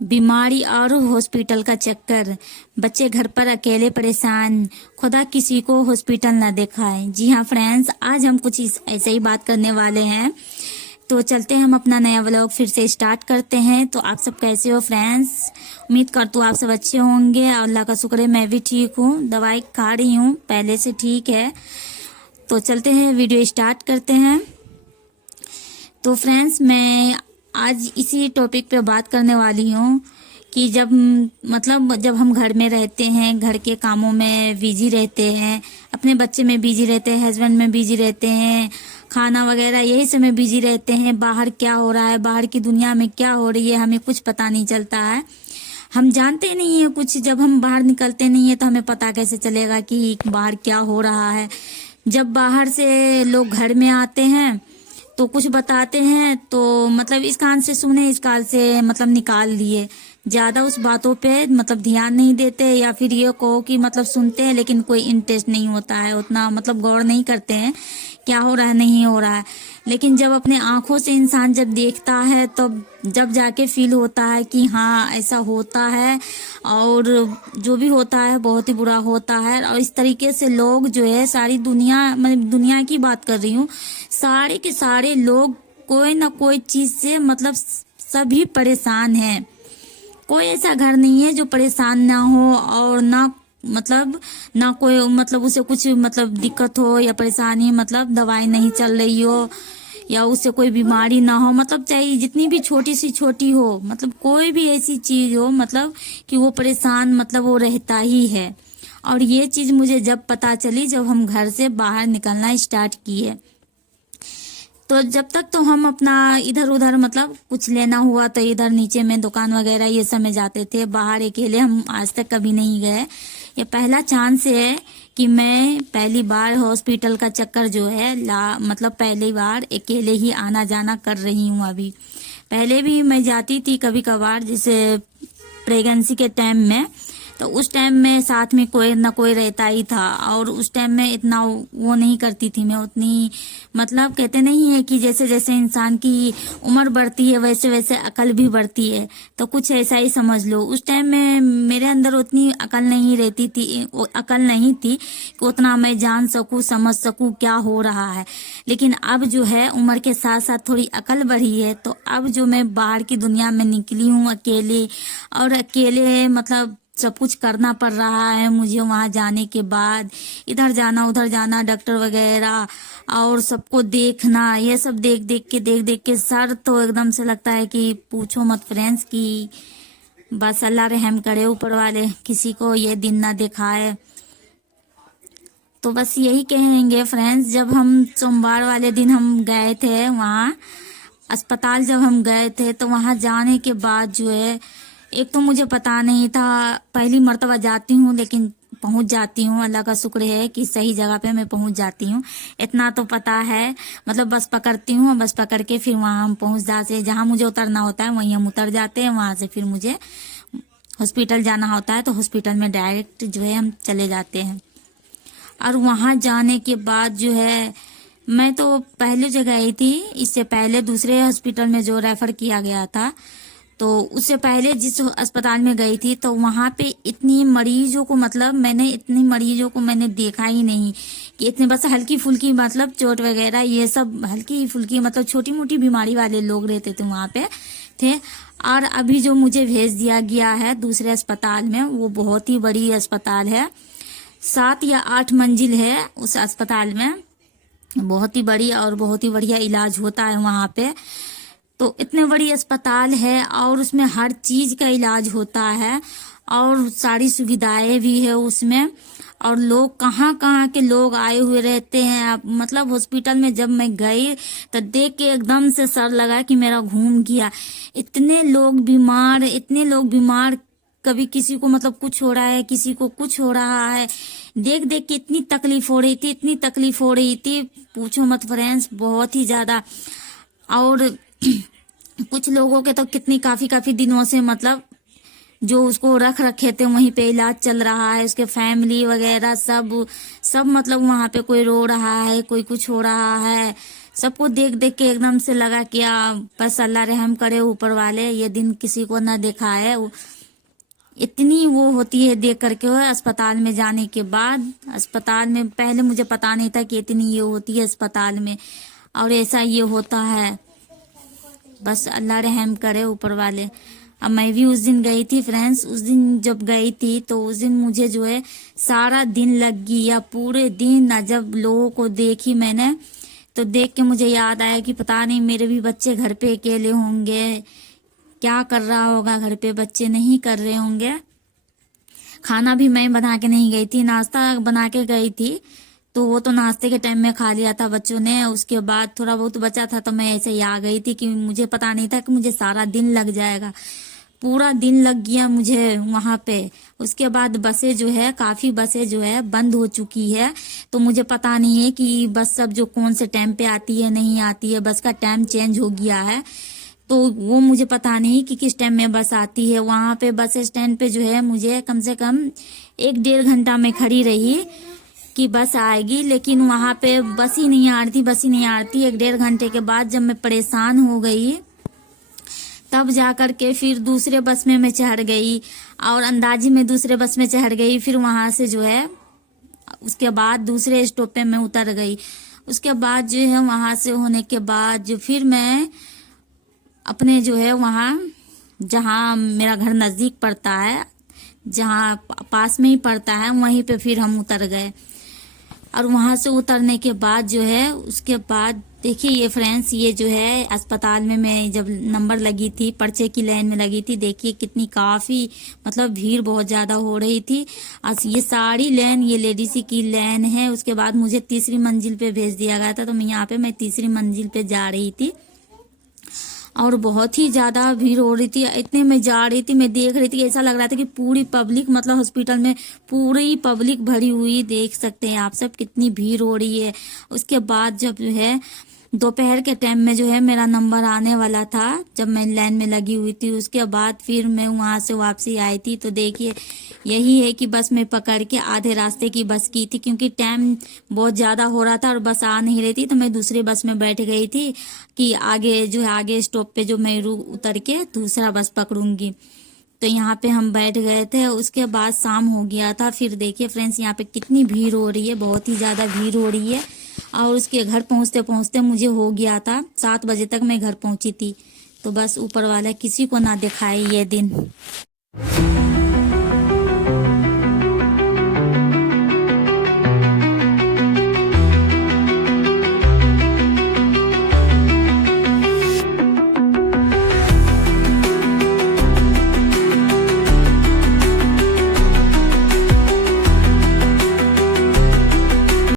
बीमारी और हॉस्पिटल का चक्कर, बच्चे घर पर अकेले परेशान, खुदा किसी को हॉस्पिटल ना दिखाए। जी हाँ फ्रेंड्स, आज हम कुछ ऐसे ही बात करने वाले हैं। तो चलते हैं, हम अपना नया व्लॉग फिर से स्टार्ट करते हैं। तो आप सब कैसे हो फ्रेंड्स? उम्मीद करती हूँ आप सब अच्छे होंगे। अल्लाह का शुक्र है मैं भी ठीक हूँ, दवाई खा रही हूँ, पहले से ठीक है। तो चलते हैं, वीडियो स्टार्ट करते हैं। तो फ्रेंड्स, मैं आज इसी टॉपिक पे बात करने वाली हूँ कि जब हम घर में रहते हैं, घर के कामों में बिजी रहते हैं, अपने बच्चे में बिजी रहते हैं, हस्बैंड में बिजी रहते हैं, खाना वगैरह यही सब में बिजी रहते हैं। बाहर क्या हो रहा है, बाहर की दुनिया में क्या हो रही है, हमें कुछ पता नहीं चलता है। हम जानते नहीं है कुछ। जब हम बाहर निकलते नहीं है तो हमें पता कैसे चलेगा कि बाहर क्या हो रहा है। जब बाहर से लोग घर में आते हैं तो कुछ बताते हैं तो इस कान से सुने, इस कान से निकाल दिए। ज्यादा उस बातों पे ध्यान नहीं देते, या फिर ये कहो कि सुनते हैं लेकिन कोई इंटरेस्ट नहीं होता है, उतना गौर नहीं करते हैं क्या हो रहा है नहीं हो रहा है। लेकिन जब अपने आंखों से इंसान जब देखता है तब जब जाके फील होता है कि हाँ ऐसा होता है, और जो भी होता है बहुत ही बुरा होता है। और इस तरीके से लोग जो है, सारी दुनिया, दुनिया की बात कर रही हूँ, सारे के सारे लोग कोई ना कोई चीज से सभी परेशान हैं। कोई ऐसा घर नहीं है जो परेशान ना हो, और ना कोई उसे कुछ दिक्कत हो या परेशानी, दवाई नहीं चल रही हो, या उससे कोई बीमारी ना हो, चाहे जितनी भी छोटी सी छोटी हो, कोई भी ऐसी चीज हो, कि वो परेशान वो रहता ही है। और ये चीज मुझे जब पता चली, जब हम घर से बाहर निकलना स्टार्ट किए। तो जब तक तो हम अपना इधर उधर कुछ लेना हुआ तो इधर नीचे में दुकान वगैरह ये सब में जाते थे। बाहर अकेले हम आज तक कभी नहीं गए। ये पहला चांस है कि मैं पहली बार हॉस्पिटल का चक्कर जो है पहली बार अकेले ही आना जाना कर रही हूँ। अभी पहले भी मैं जाती थी कभी कभार, जैसे प्रेगनेंसी के टाइम में, तो उस टाइम में साथ में कोई ना कोई रहता ही था, और उस टाइम में इतना वो नहीं करती थी मैं उतनी। कहते नहीं है कि जैसे जैसे इंसान की उम्र बढ़ती है वैसे वैसे अकल भी बढ़ती है, तो कुछ ऐसा ही समझ लो। उस टाइम में मेरे अंदर उतनी अकल नहीं रहती थी, अकल नहीं थी कि उतना मैं जान सकूं, समझ सकूं क्या हो रहा है। लेकिन अब जो है उम्र के साथ साथ थोड़ी अकल बढ़ी है, तो अब जो मैं बाहर की दुनिया में निकली हूँ अकेले, और अकेले सब कुछ करना पड़ रहा है मुझे। वहां जाने के बाद इधर जाना उधर जाना, डॉक्टर वगैरह और सबको देखना, ये सब देख देख के सर तो एकदम से लगता है कि पूछो मत फ्रेंड्स, कि बस अल्लाह रहम करे, ऊपर वाले किसी को ये दिन ना दिखाए। तो बस यही कहेंगे फ्रेंड्स। जब हम सोमवार वाले दिन हम गए थे वहाँ अस्पताल, जब हम गए थे तो वहां जाने के बाद जो है, एक तो मुझे पता नहीं था, पहली मर्तबा जाती हूँ लेकिन पहुंच जाती हूँ। अल्लाह का शुक्र है कि सही जगह पे मैं पहुंच जाती हूँ, इतना तो पता है। बस पकड़ती हूँ, बस पकड़ के फिर वहां हम पहुंच जाते हैं, जहां मुझे उतरना होता है वहीं हम उतर जाते हैं। वहां से फिर मुझे हॉस्पिटल जाना होता है, तो हॉस्पिटल में डायरेक्ट जो है हम चले जाते हैं। और वहां जाने के बाद जो है, मैं तो पहले जगह आई थी, इससे पहले दूसरे हॉस्पिटल में जो रेफर किया गया था, तो उससे पहले जिस अस्पताल में गई थी, तो वहां पे इतनी मरीजों को मैंने इतनी मरीजों को मैंने देखा ही नहीं, कि इतने बस हल्की फुल्की चोट वगैरह, ये सब हल्की फुल्की छोटी मोटी बीमारी वाले लोग रहते थे वहां पे थे। और अभी जो मुझे भेज दिया गया है दूसरे अस्पताल में, वो बहुत ही बड़ी अस्पताल है, 7 या 8 मंजिल है उस अस्पताल में, बहुत ही बड़ी और बहुत ही बढ़िया इलाज होता है वहां पे। तो इतने बड़ी अस्पताल है और उसमें हर चीज का इलाज होता है, और सारी सुविधाएं भी है उसमें। और लोग कहाँ कहाँ के लोग आए हुए रहते हैं। अब हॉस्पिटल में जब मैं गई तो देख के एकदम से सर लगा कि मेरा घूम गया। इतने लोग बीमार, इतने लोग बीमार, कभी किसी को कुछ हो रहा है, किसी को कुछ हो रहा है। देख देख के इतनी तकलीफ हो रही थी, इतनी तकलीफ हो रही थी, पूछो मत फ्रेंड्स, बहुत ही ज्यादा। और कुछ लोगों के तो कितनी काफी दिनों से जो उसको रख रखे थे वहीं पे इलाज चल रहा है, उसके फैमिली वगैरह सब वहां पे कोई रो रहा है, कोई कुछ हो रहा है, सबको देख देख के एकदम से लगा कि बस अल्लाह रहम करे ऊपर वाले, ये दिन किसी को ना देखा है। इतनी वो होती है देख करके। अस्पताल में जाने के बाद, अस्पताल में पहले मुझे पता नहीं था कि इतनी ये होती है अस्पताल में, और ऐसा ये होता है। बस अल्लाह रहम करे ऊपर वाले। अब मैं भी उस दिन गई थी फ्रेंड्स, उस दिन जब गई थी तो उस दिन मुझे जो है सारा दिन लग गया, पूरे दिन। जब लोगों को देखी मैंने तो देख के मुझे याद आया कि पता नहीं मेरे भी बच्चे घर पे अकेले होंगे, क्या कर रहा होगा घर पे, बच्चे नहीं कर रहे होंगे। खाना भी मैं बना के नहीं गई थी, नाश्ता बना के गई थी, तो वो तो नाश्ते के टाइम में खा लिया था बच्चों ने। उसके बाद थोड़ा बहुत बचा था तो मैं ऐसे ही आ गई थी कि मुझे पता नहीं था कि मुझे सारा दिन लग जाएगा। पूरा दिन लग गया मुझे वहां पे। उसके बाद बसें जो है, काफी बसें जो है बंद हो चुकी है, तो मुझे पता नहीं है कि बस सब जो कौन से टाइम पे आती है नहीं आती है, बस का टाइम चेंज हो गया है, तो वो मुझे पता नहीं कि किस टाइम में बस आती है। वहां पे बस स्टैंड पे जो है मुझे कम से कम 1-1.5 घंटा में खड़ी रही कि बस आएगी, लेकिन वहां पे बस ही नहीं आ रही थी, बस ही नहीं आ रही थी। 1-1.5 घंटे के बाद जब मैं परेशान हो गई, तब जाकर के फिर दूसरे बस में मैं चढ़ गई, और अंदाजी में दूसरे बस में चढ़ गई। फिर वहां से जो है उसके बाद दूसरे स्टॉप पे मैं उतर गई। उसके बाद जो है वहां से होने के बाद जो फिर मैं अपने जो है वहां, जहां मेरा घर नजदीक पड़ता है, जहां पास में ही पड़ता है, वहीं पे फिर हम उतर गए। और वहां से उतरने के बाद जो है, उसके बाद देखिए ये फ्रेंड्स, ये जो है अस्पताल में मैं जब नंबर लगी थी, पर्चे की लाइन में लगी थी, देखिए कितनी काफी मतलब भीड़ बहुत ज्यादा हो रही थी। ये सारी लाइन ये लेडीज की लाइन है। उसके बाद मुझे तीसरी मंजिल पे भेज दिया गया था, तो मैं तीसरी मंजिल पे जा रही थी, और बहुत ही ज्यादा भीड़ हो रही थी। इतने में जा रही थी, मैं देख रही थी, ऐसा लग रहा था कि पूरी पब्लिक, मतलब हॉस्पिटल में पूरी पब्लिक भरी हुई, देख सकते हैं आप सब कितनी भीड़ हो रही है। उसके बाद जब जो है दोपहर के टाइम में जो है मेरा नंबर आने वाला था, जब मैं लाइन में लगी हुई थी, उसके बाद फिर मैं वहां से वापसी आई थी, तो देखिए यही है कि बस मैं पकड़ के आधे रास्ते की बस की थी, क्योंकि टाइम बहुत ज्यादा हो रहा था और बस आ नहीं रही थी, तो मैं दूसरी बस में बैठ गई थी कि आगे जो है, आगे स्टॉप पे जो मैं उतर के दूसरा बस पकड़ूंगी। तो यहाँ पे हम बैठ गए थे। उसके बाद शाम हो गया था। फिर देखिए फ्रेंड्स, यहाँ पे कितनी भीड़ हो रही है, बहुत ही ज्यादा भीड़ हो रही है। और उसके घर पहुंचते पहुंचते मुझे हो गया था 7 बजे तक मैं घर पहुंची थी। तो बस ऊपर वाला किसी को ना दिखाए ये दिन।